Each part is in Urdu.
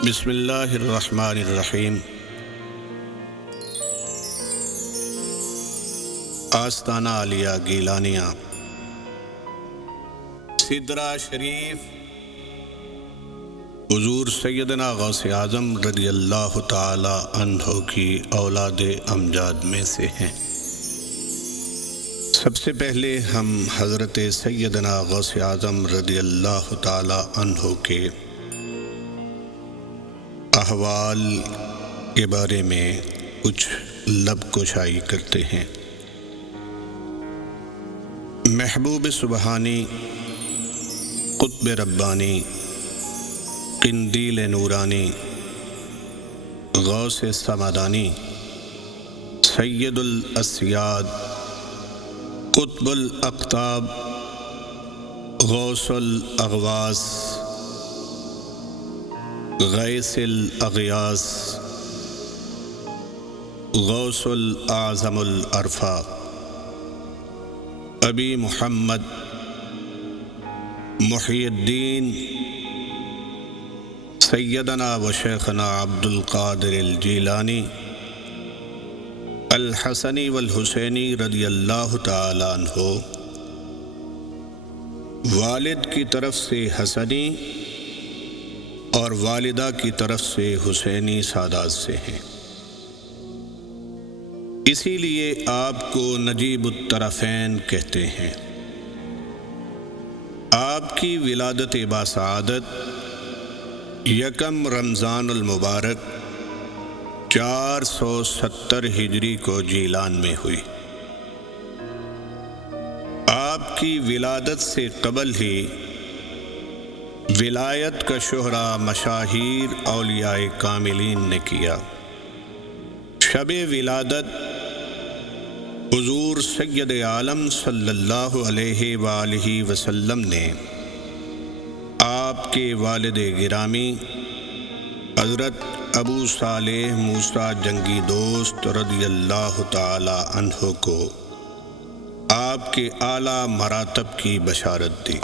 بسم اللہ الرحمن الرحیم۔ آستانہ عالیہ گیلانیہ، سدرہ شریف، حضور سیدنا غوث اعظم رضی اللہ تعالی عنہ کی اولاد امجاد میں سے ہیں۔ سب سے پہلے ہم حضرت سیدنا غوث اعظم رضی اللہ تعالی عنہ کے احوال کے بارے میں کچھ لب کشائی کرتے ہیں۔ محبوب سبحانی، قطب ربانی، قندیل نورانی، غوث سمدانی، سید الاسیاد، قطب الاقطاب، غوث الاغواث، غیث الاغیاث، غوث الاعظم العرفہ، ابی محمد محی الدین سیدنا و شیخنا عبد القادر الجیلانی الحسنی والحسینی رضی اللہ تعالی عنہ، والد کی طرف سے حسنی اور والدہ کی طرف سے حسینی سادات سے ہیں، اسی لیے آپ کو نجیب الطرفین کہتے ہیں۔ آپ کی ولادت باسعادت یکم رمضان المبارک 470 ہجری کو جیلان میں ہوئی۔ آپ کی ولادت سے قبل ہی ولایت کا شہرہ مشاہیر اولیاء کاملین نے کیا۔ شب ولادت حضور سید عالم صلی اللہ علیہ وآلہ وسلم نے آپ کے والد گرامی حضرت ابو صالح موسیٰ جنگی دوست رضی اللہ تعالی عنہ کو آپ کے اعلیٰ مراتب کی بشارت دی۔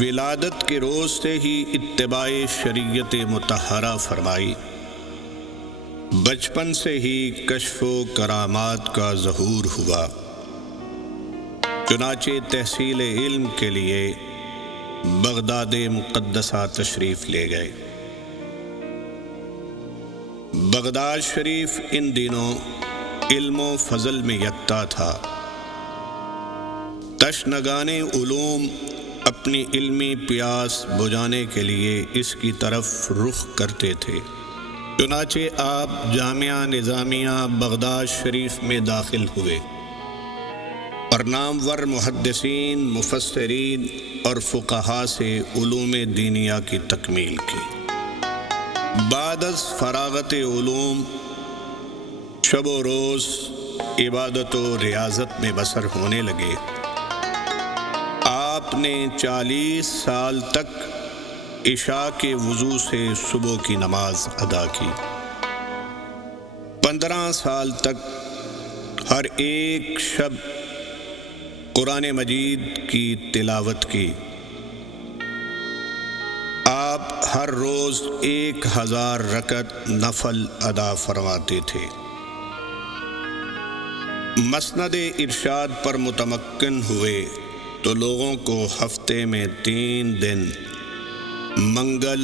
ولادت کے روز سے ہی اتباع شریعت مطہرہ فرمائی، بچپن سے ہی کشف و کرامات کا ظہور ہوا، چنانچہ تحصیل علم کے لیے بغداد مقدسہ تشریف لے گئے۔ بغداد شریف ان دنوں علم و فضل میں یکتا تھا۔ تشنگان علوم اپنی علمی پیاس بجھانے کے لیے اس کی طرف رخ کرتے تھے، چنانچہ آپ جامعہ نظامیہ بغداد شریف میں داخل ہوئے اور نامور محدثین، مفسرین اور فقہاء سے علوم دینیہ کی تکمیل کی۔ بعد از فراغت علوم شب و روز عبادت و ریاضت میں بسر ہونے لگے۔ آپ نے 40 سال تک عشاء کے وضو سے صبح کی نماز ادا کی، 15 سال تک ہر ایک شب قرآن مجید کی تلاوت کی۔ آپ ہر روز 1000 رکعت نفل ادا فرماتے تھے۔ مسند ارشاد پر متمکن ہوئے تو لوگوں کو ہفتے میں 3 دن منگل،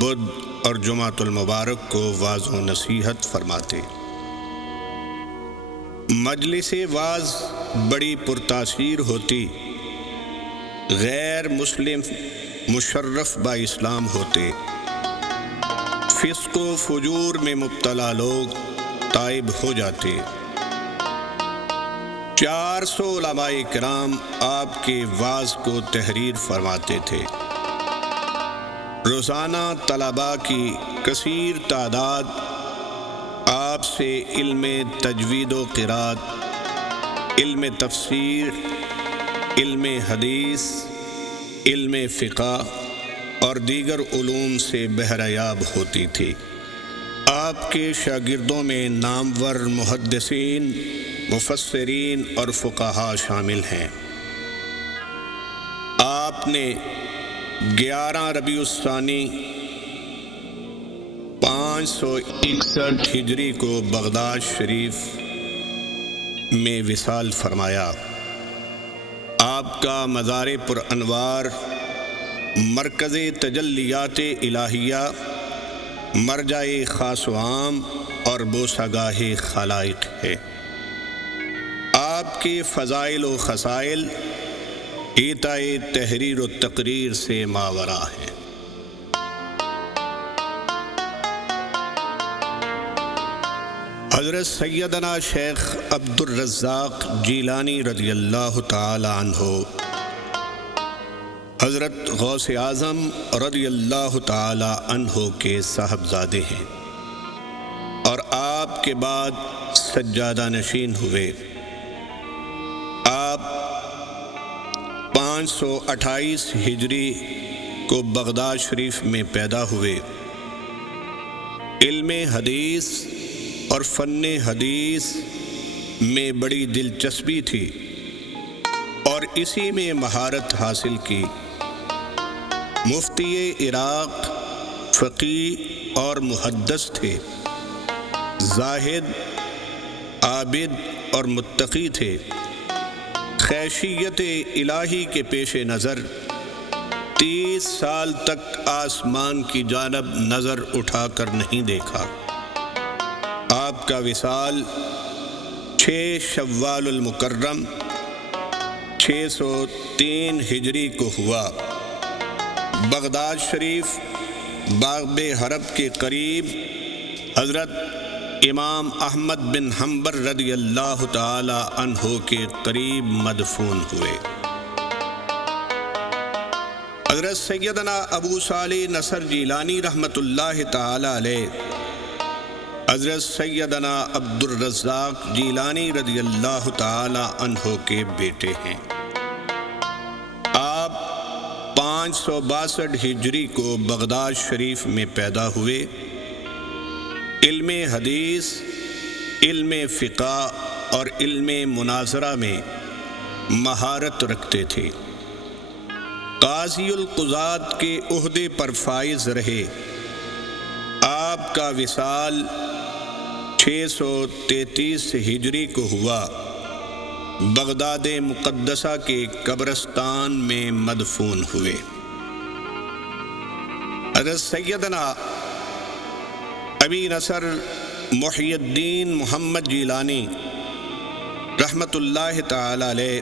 بدھ اور جمعۃ المبارک کو واعظ و نصیحت فرماتے۔ مجلس واعظ بڑی پرتاثیر ہوتی، غیر مسلم مشرف با اسلام ہوتے، فسق و فجور میں مبتلا لوگ تائب ہو جاتے۔ 400 علماء کرام آپ کے وعظ کو تحریر فرماتے تھے۔ روزانہ طلباء کی کثیر تعداد آپ سے علم تجوید و قرات، علم تفسیر، علم حدیث، علم فقہ اور دیگر علوم سے بہرہ یاب ہوتی تھی۔ آپ کے شاگردوں میں نامور محدثین، مفسرین اور فقہا شامل ہیں۔ آپ نے 11 ربیع الثانی 561 ہجری کو بغداد شریف میں وصال فرمایا۔ آپ کا مزار پر انوار، مرکز تجلیات الہیہ، مرجع خاص و عام اور بوسہ گاہ خلائق ہے۔ آپ کے فضائل و خصائل ایتاء تحریر و تقریر سے ماورا ہیں۔ حضرت سیدنا شیخ عبد الرزاق جیلانی رضی اللہ تعالی عنہ حضرت غوث اعظم رضی اللہ تعالی عنہ کے صاحبزادے ہیں اور آپ کے بعد سجادہ نشین ہوئے۔ آپ 528 ہجری کو بغداد شریف میں پیدا ہوئے۔ علم حدیث اور فن حدیث میں بڑی دلچسپی تھی اور اسی میں مہارت حاصل کی۔ مفتی عراق، فقیہ اور محدث تھے۔ زاہد، عابد اور متقی تھے۔ خیشیت الہی کے پیش نظر 30 سال تک آسمان کی جانب نظر اٹھا کر نہیں دیکھا۔ آپ کا وصال 6 شوال المکرم 603 ہجری کو ہوا۔ بغداد شریف باب حرب کے قریب حضرت امام احمد بن حنبل رضی اللہ تعالی عنہ کے قریب مدفون ہوئے۔ حضرت سیدنا ابو صالح نصر جیلانی رحمۃ اللہ تعالی علیہ حضرت سیدنا عبد الرزاق جیلانی رضی اللہ تعالی عنہ کے بیٹے ہیں۔ آپ 562 ہجری کو بغداد شریف میں پیدا ہوئے۔ علم حدیث، علم فقہ اور علم مناظرہ میں مہارت رکھتے تھے۔ قاضی القضات کے عہدے پر فائز رہے۔ آپ کا وصال 633 ہجری کو ہوا۔ بغداد مقدسہ کے قبرستان میں مدفون ہوئے۔ حضرت سیدنا ابی نصر محی الدین محمد جیلانی رحمۃ اللہ تعالی علیہ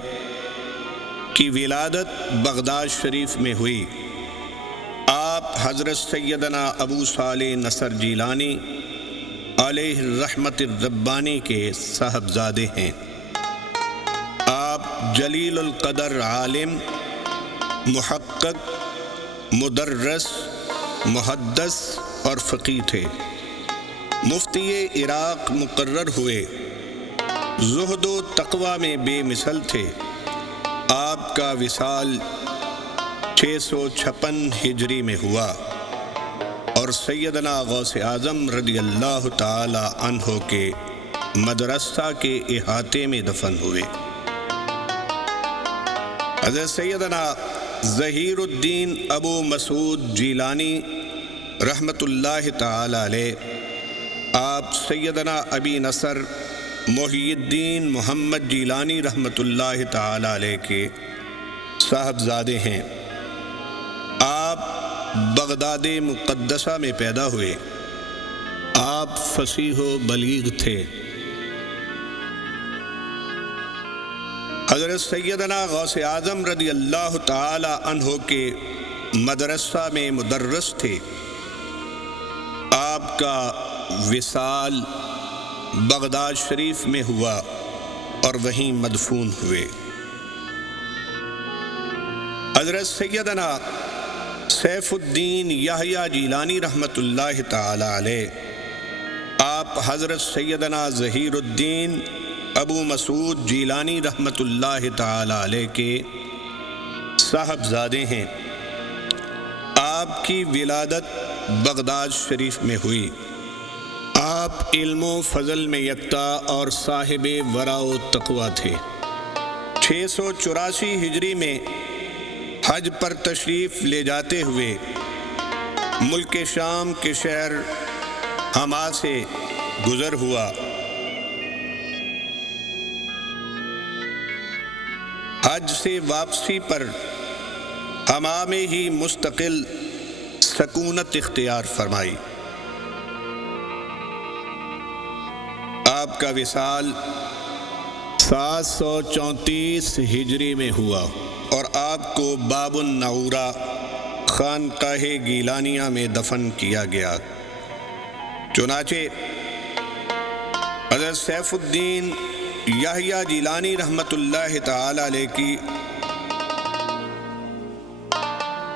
کی ولادت بغداد شریف میں ہوئی۔ آپ حضرت سیدنا ابو صالح نصر جیلانی علیہ الرحمت الربانی کے صاحبزادے ہیں۔ آپ جلیل القدر عالم، محقق، مدرس، محدث اور فقیہ تھے۔ مفتی عراق مقرر ہوئے۔ زہد و تقوی میں بے مثل تھے۔ آپ کا وصال 656 ہجری میں ہوا اور سیدنا غوث اعظم رضی اللہ تعالی عنہ کے مدرسہ کے احاطے میں دفن ہوئے۔ حضرت سیدنا ظہیر الدین ابو مسعود جیلانی رحمۃ اللہ تعالی علیہ آپ سیدنا ابی نصر محی الدین محمد جیلانی رحمۃ اللہ تعالی علیہ کے صاحبزادے ہیں۔ آپ بغداد مقدسہ میں پیدا ہوئے۔ آپ فصیح و بلیغ تھے۔ حضرت سیدنا غوث اعظم رضی اللہ تعالی عنہ کے مدرسہ میں مدرس تھے۔ آپ کا وصال بغداد شریف میں ہوا اور وہیں مدفون ہوئے۔ حضرت سیدنا سیف الدین یحییٰ جیلانی رحمۃ اللہ تعالی علیہ آپ حضرت سیدنا ظہیر الدین ابو مسعود جیلانی رحمۃ اللہ تعالی علیہ کے صاحبزادے ہیں۔ آپ کی ولادت بغداد شریف میں ہوئی۔ علم و فضل میں یکتا اور صاحب ورع و تقوی تھے۔ 684 ہجری میں حج پر تشریف لے جاتے ہوئے ملک شام کے شہر حما سے گزر ہوا۔ حج سے واپسی پر حما میں ہی مستقل سکونت اختیار فرمائی۔ آپ کا وصال 734 ہجری میں ہوا اور آپ کو باب النعورہ خانقاہ گیلانیہ میں دفن کیا گیا۔ چنانچہ حضرت سیف الدین یحییٰ جیلانی رحمۃ اللہ تعالی علیہ کی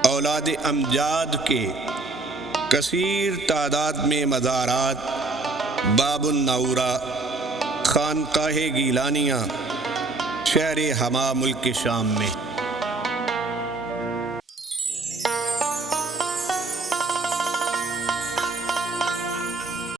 اولاد امجاد کے کثیر تعداد میں مزارات باب النعورہ خانقاہ گیلانیہ شہر حما ملک شام میں